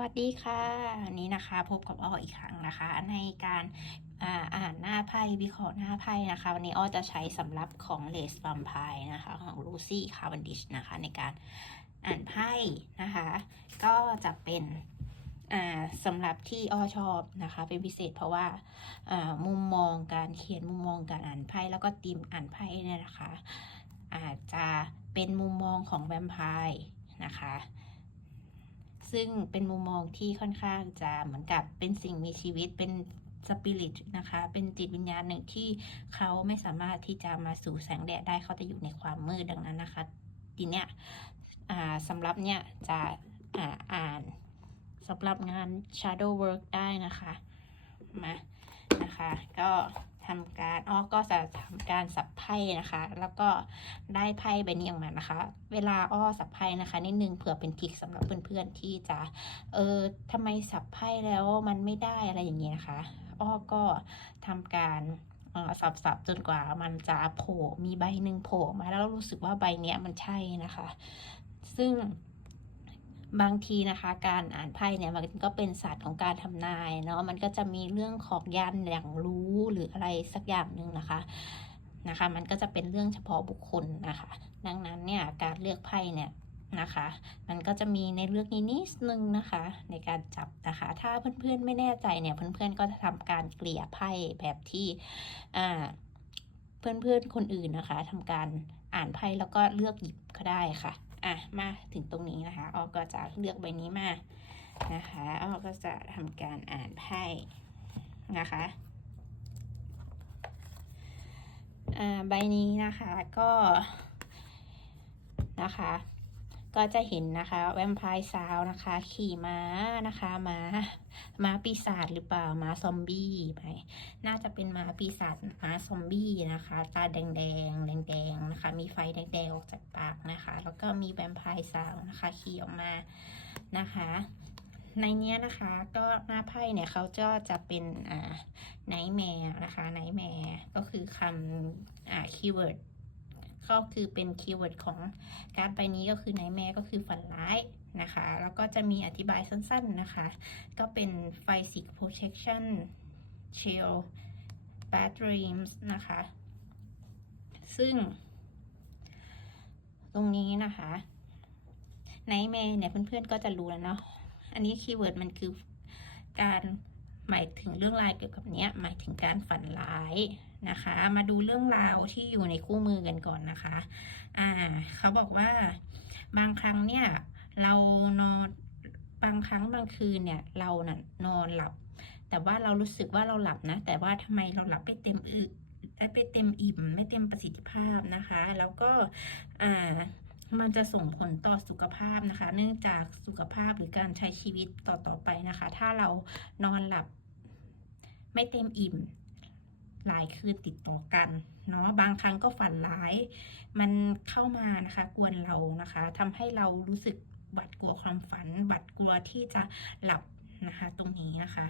วัสดีค่ะวันนี้นะคะ พบกับอ้ออีกครั้งนะคะ ในการอ่าอานหน้าไพ่วิเคราะห์หน้าไพ่นะคะ วันนี้อ้อจะใช้สำหรับของเลสบัมพายนะคะ ของลูซี่คาร์บันดิชนะคะ ในการอ่านไพ่นะคะ ก็จะเป็นอ่าสำหรับที่อ้อชอบนะคะ เป็นพิเศษเพราะว่าอ่ามุมมองการเขียนมุมมองการอ่านไพ่แล้วก็ธีมอ่านไพ่เนี่ยนะคะ อาจจะเป็นมุมมองของแวมไพร์นะคะ ซึ่งเป็นมุมมองที่ค่อนข้างจะเหมือนกับเป็นสิ่งมีชีวิตเป็นสปิริตนะคะ เป็นจิตวิญญาณหนึ่งที่เขาไม่สามารถที่จะมาสู่แสงแดดได้เขาจะอยู่ในความมืดดังนั้นนะคะทีเนี้ยสำหรับเนี่ยจะอ่าอ่านสำหรับงาน shadow work ได้นะคะ มา นะคะ ก็ ทำการอ้อก็จะทำการสับไพ่นะคะ แล้วก็ได้ไพ่ใบนี้ออกมานะคะ เวลาอ้อสับไพ่นะคะนิดนึงเผื่อเป็นทริกสำหรับเพื่อนๆที่จะเออทำไมสับไพ่แล้วมันไม่ได้อะไรอย่างนี้นะคะ อ้อก็ทำการเอ่อสับๆจนกว่ามันจะโผล่มีใบหนึ่งโผล่มาแล้วรู้สึกว่าใบเนี้ยมันใช่นะคะ ซึ่ง บางทีนะคะการอ่านไพ่เนี่ยมันก็เป็นศาสตร์ของการทำนายเนาะมันก็จะมีเรื่องของยันอย่างรู้หรืออะไรสักอย่างหนึ่งนะคะนะคะ มันก็จะเป็นเรื่องเฉพาะบุคคลนะคะ ดังนั้นเนี่ยการเลือกไพ่เนี่ยนะคะ มันก็จะมีในเรื่องนี้นิดนึงนะคะ ในการจับนะคะ ถ้าเพื่อนๆไม่แน่ใจเนี่ยเพื่อนๆก็จะทำการเกลี่ยไพ่แบบที่อ่าเพื่อนๆคนอื่นนะคะทำการอ่านไพ่แล้วก็เลือกหยิบก็ได้ค่ะ อะมาถึงตรงนี้นะคะออก็จะเลือกใบนี้มานะคะออก็จะทำการอ่านไพ่นะคะอ่าใบนี้นะคะก็นะคะ ก็จะเห็นนะคะ แวมไพร์ซาวนะคะ ขี่ม้านะคะม้าม้าปีศาจหรือเปล่าม้าซอมบี้ไปน่าจะเป็นม้าปีศาจม้าซอมบี้นะคะ ตาแดงแดงแดงแดงนะคะ มีไฟแดงๆออกจากปากนะคะ แล้วก็มีแวมไพร์ซาวนะคะ ขี่ออกมานะคะในเนี้ยนะคะก็หน้าไพ่เนี่ยเขาจะจะเป็นอ่าไนแมร์นะคะไนแมร์ก็คือคำอ่าคีย์เวิร์ด ก็คือเป็นคีย์เวิร์ดของการ์ดใบนี้ก็คือไนแมก็คือฝันร้ายนะคะ แล้วก็จะมีอธิบายสั้นๆนะคะ ก็เป็นไฟสิก protection shield bad dreams นะคะ ซึ่ง ตรงนี้นะคะไนแมเนี่ยเพื่อนๆก็จะรู้แล้วเนาะ อันนี้คีย์เวิร์ดมันคือการหมายถึงเรื่องราวเกี่ยวกับเนี้ยหมายถึงการฝันร้าย นะคะ มาดูเรื่องราวที่อยู่ในคู่มือกันก่อนนะคะ อ่า เขาบอกว่าบางครั้งเนี่ยเรานอนบางครั้งบางคืนเนี่ยเราน่ะนอนหลับ แต่ว่าเรารู้สึกว่าเราหลับนะ แต่ว่าทำไมเราหลับไม่เต็มอึไม่เต็มอิ่มไม่เต็มประสิทธิภาพนะคะ แล้วก็อ่ามันจะส่งผลต่อสุขภาพนะคะ เนื่องจากสุขภาพหรือการใช้ชีวิตต่อต่อไปนะคะ ถ้าเรานอนหลับไม่เต็มอิ่ม หลายคืนติดต่อกันเนาะบางครั้งก็ฝันร้าย มันเข้ามานะคะกวนเรานะคะทำให้เรารู้สึกหวาดกลัวความฝันหวาดกลัวที่จะหลับนะคะตรงนี้นะคะ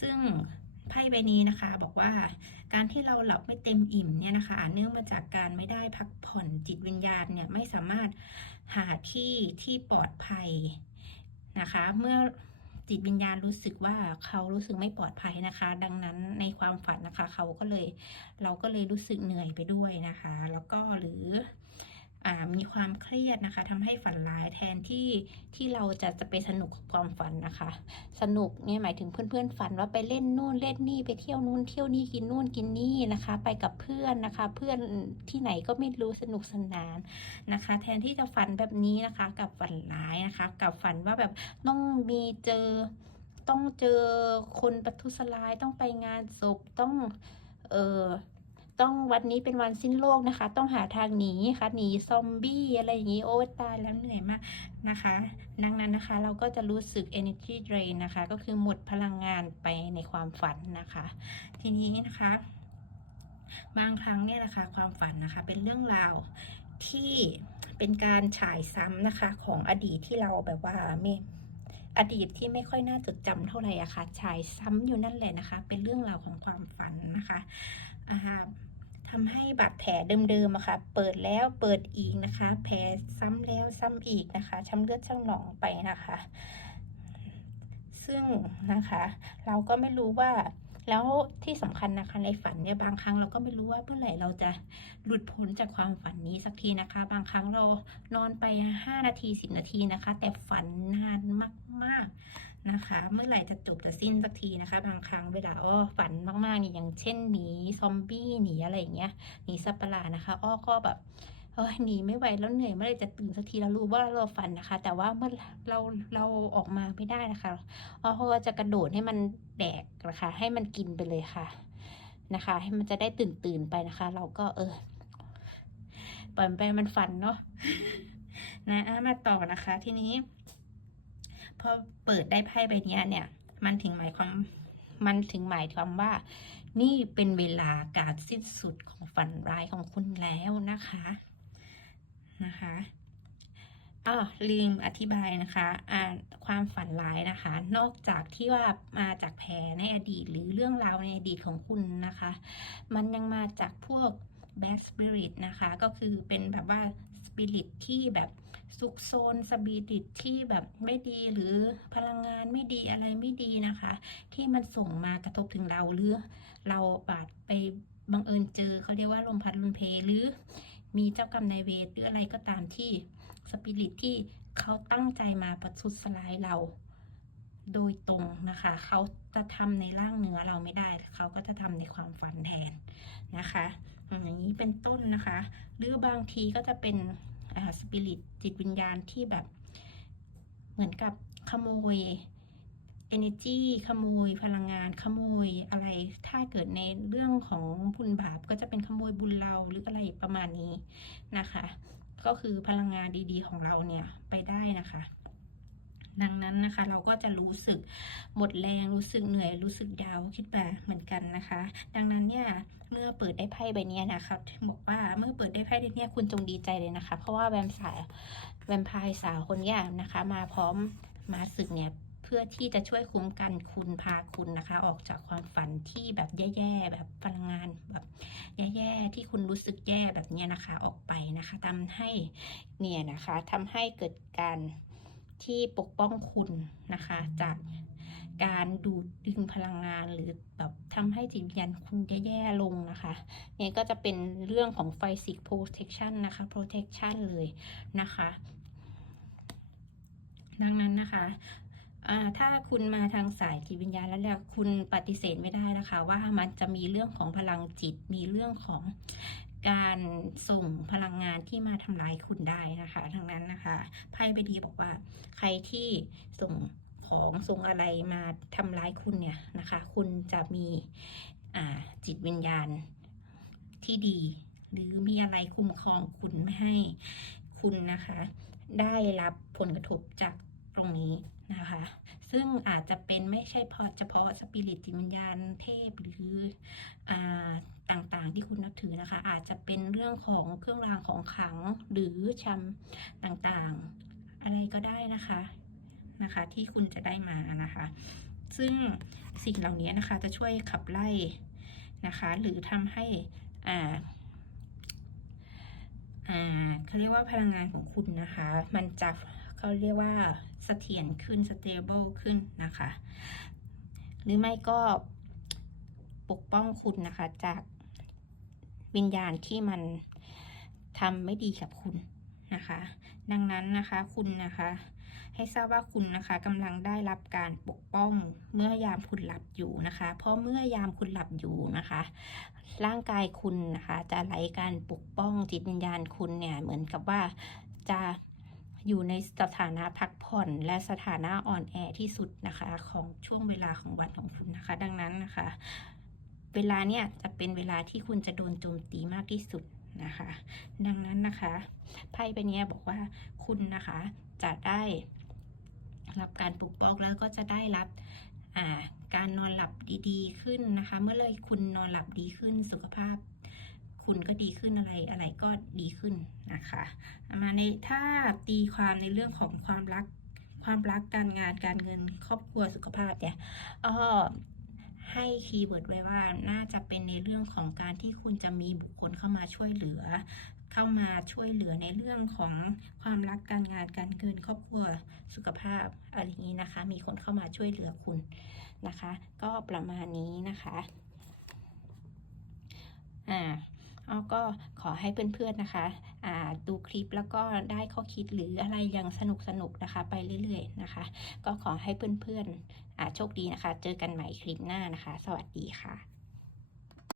ซึ่งไพ่ใบนี้นะคะบอกว่าการที่เราหลับไม่เต็มอิ่มเนี่ยนะคะ เนื่องมาจากการไม่ได้พักผ่อนจิตวิญญาณเนี่ยไม่สามารถหาที่ที่ปลอดภัยนะคะ เมื่อ จิตวิญญาณรู้สึกว่าเขารู้สึกไม่ปลอดภัยนะคะ ดังนั้นในความฝันนะคะ เขาก็เลยเราก็เลยรู้สึกเหนื่อยไปด้วยนะคะ แล้วก็หรือ มีความเครียดนะคะทำให้ฝันร้ายแทนที่ที่เราจะจะไปสนุกกับความฝันนะคะ สนุกเนี่ยหมายถึงเพื่อนๆฝันว่าไปเล่นนู่นเล่นนี่ไปเที่ยวนู่นเที่ยวนี่กินนู่นกินนี่นะคะ ไปกับเพื่อนนะคะ เพื่อนที่ไหนก็ไม่รู้สนุกสนานนะคะ แทนที่จะฝันแบบนี้นะคะกับฝันร้ายนะคะ กับฝันว่าแบบต้องมีเจอต้องเจอคนประทุษร้ายต้องไปงานศพต้องเออ ต้องวันนี้เป็นวันสิ้นโลกนะคะ ต้องหาทางหนีค่ะหนีซอมบี้อะไรอย่างนี้โอ้ตายแล้วเหนื่อยมากนะคะดังนั้นนะคะเราก็จะรู้สึก energy drain นะคะ ก็คือหมดพลังงานไปในความฝันนะคะ ทีนี้นะคะ บางครั้งเนี่ยนะคะความฝันนะคะเป็นเรื่องราวที่เป็นการฉายซ้ำนะคะของอดีตที่เราแบบว่าไม่อดีตที่ไม่ค่อยน่าจดจำเท่าไหร่อะค่ะฉายซ้ำอยู่นั่นแหละนะคะ เป็นเรื่องราวของความฝันนะคะ ทำให้บาดแผลเดิมๆอะค่ะ เปิดแล้วเปิดอีกนะคะ แผลซ้ำแล้วซ้ำอีกนะคะ ช้ำเลือดช้ำหนองไปนะคะ ซึ่งนะคะ เราก็ไม่รู้ว่า แล้วที่สำคัญนะคะในฝันเนี่ยบางครั้งเราก็ไม่รู้ว่าเมื่อไหร่เราจะหลุดพ้นจากความฝันนี้สักทีนะคะ บางครั้งเรานอนไป 5 นาที 10 นาทีนะคะ แต่ฝันนานมากๆนะคะ เมื่อไหร่จะจบจะสิ้นสักทีนะคะ บางครั้งเวลาอ้อฝันมากๆนี่อย่างเช่นหนีซอมบี้หนีอะไรอย่างเงี้ยหนีสัตว์ประหลาดนะคะ อ้อก็แบบ เฮ้ยหนีไม่ไหวแล้วเหนื่อยเมื่อไรจะตื่นสักทีเรารู้ว่าเราฝันนะคะ แต่ว่าเมื่อเราเราออกมาไม่ได้นะคะอ้อก็จะกระโดดให้มันแดกนะคะ ให้มันกินไปเลยค่ะนะคะ ให้มันจะได้ตื่นตื่นไปนะคะ เราก็เออปล่อยมันไปมันฝันเนาะนะะมาต่อนะคะ ทีนี้พอเปิดได้ไพ่ใบเนี้ยเนี่ย มันถึงหมายความมันถึงหมายความว่า นี่เป็นเวลาการสิ้นสุดของฝันร้ายของคุณแล้วนะคะ นะคะอ่าลืมอธิบายนะคะอ่าความฝันร้ายนะคะ นอกจากที่ว่ามาจากแผลในอดีต หรือเรื่องราวในอดีตของคุณนะคะ มันยังมาจากพวก bad spirit นะคะ ก็คือเป็นแบบว่า spirit ที่แบบซุกโซน spirit ที่แบบไม่ดีหรือพลังงานไม่ดีอะไรไม่ดีนะคะ ที่มันส่งมากระทบถึงเราหรือเราปาดไปบังเอิญเจอเขาเรียกว่าลมพัดลมเพหรือ มีเจ้ากรรมนายเวรหรืออะไรก็ตามที่สปิริตที่เขาตั้งใจมาประทุษร้ายเรา โดยตรงนะคะ เขาจะทำในร่างเนื้อเราไม่ได้ เขาก็จะทำในความฝันแทนนะคะอย่างนี้เป็นต้นนะคะ หรือบางทีก็จะเป็นสปิริตจิตวิญญาณที่แบบเหมือนกับขโมย energy ขโมยพลังงานขโมยอะไร ถ้าเกิดในเรื่องของบุญบาปก็จะเป็นขโมยบุญเราหรืออะไรประมาณนี้นะคะ ก็คือพลังงานดีๆของเราเนี่ยไปได้นะคะ ดังนั้นนะคะเราก็จะรู้สึกหมดแรงรู้สึกเหนื่อยรู้สึกดาวคิดแบบเหมือนกันนะคะ ดังนั้นเนี่ยเมื่อเปิดได้ไพ่ใบเนี้ยนะคะบอกว่าเมื่อเปิดได้ไพ่ใบนี้คุณจงดีใจเลยนะคะ เพราะว่าแวมสายแวมไพร์สาวคนเนี้นะคะ มาพร้อมมาศึกเนี่ย พื่อที่จะช่วยคุ้มกันคุณพาคุณนะคะ ออกจากความฝันที่แบบแย่ๆแบบพลังงานแบบแย่ๆที่คุณรู้สึกแย่แบบนี้นะคะออกไปนะคะทำให้เนี่ยนะคะทำให้เกิดการที่ปกป้องคุณนะคะ จากการดูดดึงพลังงานหรือแบบทำให้จิตวิญญาณคุณแย่ๆลงนะคะเนี่ยก็จะเป็นเรื่องของไฟสิก protection นะคะ protection เลยนะคะ ดังนั้นนะคะ ถ้าคุณมาทางสายจิตวิญญาณแล้วเนี่ยคุณปฏิเสธไม่ได้นะคะ ว่ามันจะมีเรื่องของพลังจิต มีเรื่องของการส่งพลังงานที่มาทำลายคุณได้นะคะดังนั้นนะคะไพ่ใบดีบอกว่า ใครที่ส่งของส่งอะไรมาทำร้ายคุณเนี่ยนะคะ คุณจะมีจิตวิญญาณที่ดี หรือมีอะไรคุ้มครองคุณไม่ให้คุณนะคะ ได้รับผลกระทบจาก ตรงนี้นะคะ ซึ่งอาจจะเป็นไม่ใช่เพราะเฉพาะสปิริตจิตวิญญาณเทพหรืออต่างๆที่คุณนับถือนะคะ อาจจะเป็นเรื่องของเครื่องรางของขลังหรือชำต่างๆ อะไรก็ได้นะคะนะคะ ที่คุณจะได้มานะคะ ซึ่งสิ่งเหล่านี้นะคะจะช่วยขับไล่นะคะ หรือทำให้อ่าอ่าเขาเรียกว่าพลังงานของคุณนะคะ มันจะ เขาเรียกว่าเสถียรขึ้น stable ขึ้นนะคะ หรือไม่ก็ปกป้องคุณนะคะจากวิญญาณที่มันทำไม่ดีกับคุณนะคะ ดังนั้นนะคะคุณนะคะ ให้ทราบว่าคุณนะคะกำลังได้รับการปกป้องเมื่อยามคุณหลับอยู่นะคะ เพราะเมื่อยามคุณหลับอยู่นะคะ ร่างกายคุณนะคะ จะไหลการปกป้องจิตวิญญาณคุณเนี่ยเหมือนกับว่าจะ อยู่ในสถานะพักผ่อน และสถานะอ่อนแอที่สุดนะคะของช่วงเวลาของวันของคุณนะคะ ดังนั้นนะคะ เวลาเนี่ยจะเป็นเวลาที่คุณจะโดนโจมตีมากที่สุดนะคะ ดังนั้นนะคะไพ่ใบนี้บอกว่าคุณนะคะจะได้รับการปลุกป้องแล้วก็จะได้รับการนอนหลับดีๆ ขึ้นนะคะ เมื่อเลยคุณนอนหลับดีขึ้นสุขภาพ คุณก็ดีขึ้นอะไรอะไรก็ดีขึ้นนะคะมาในถ้าตีความในเรื่องของความรักความรักการงานการเงินครอบครัวสุขภาพเนี่ยก็ให้คีย์เวิร์ดไว้ว่าน่าจะเป็นในเรื่องของการที่คุณจะมีบุคคลเข้ามาช่วยเหลือ เข้ามาช่วยเหลือในเรื่องของความรักการงานการเงินครอบครัวสุขภาพอะไรอย่างนี้นะคะ มีคนเข้ามาช่วยเหลือคุณนะคะ ก็ประมาณนี้นะคะ อ่า เอก็ขอให้เพื่อนๆนะคะอ่าดูคลิปแล้วก็ได้ข้อคิดหรืออะไรยังสนุกสนุกๆนะคะ ไปเรื่อยๆนะคะ ก็ขอให้เพื่อนๆอ่าโชคดีนะคะ เจอกันใหม่คลิปหน้านะคะ สวัสดีค่ะ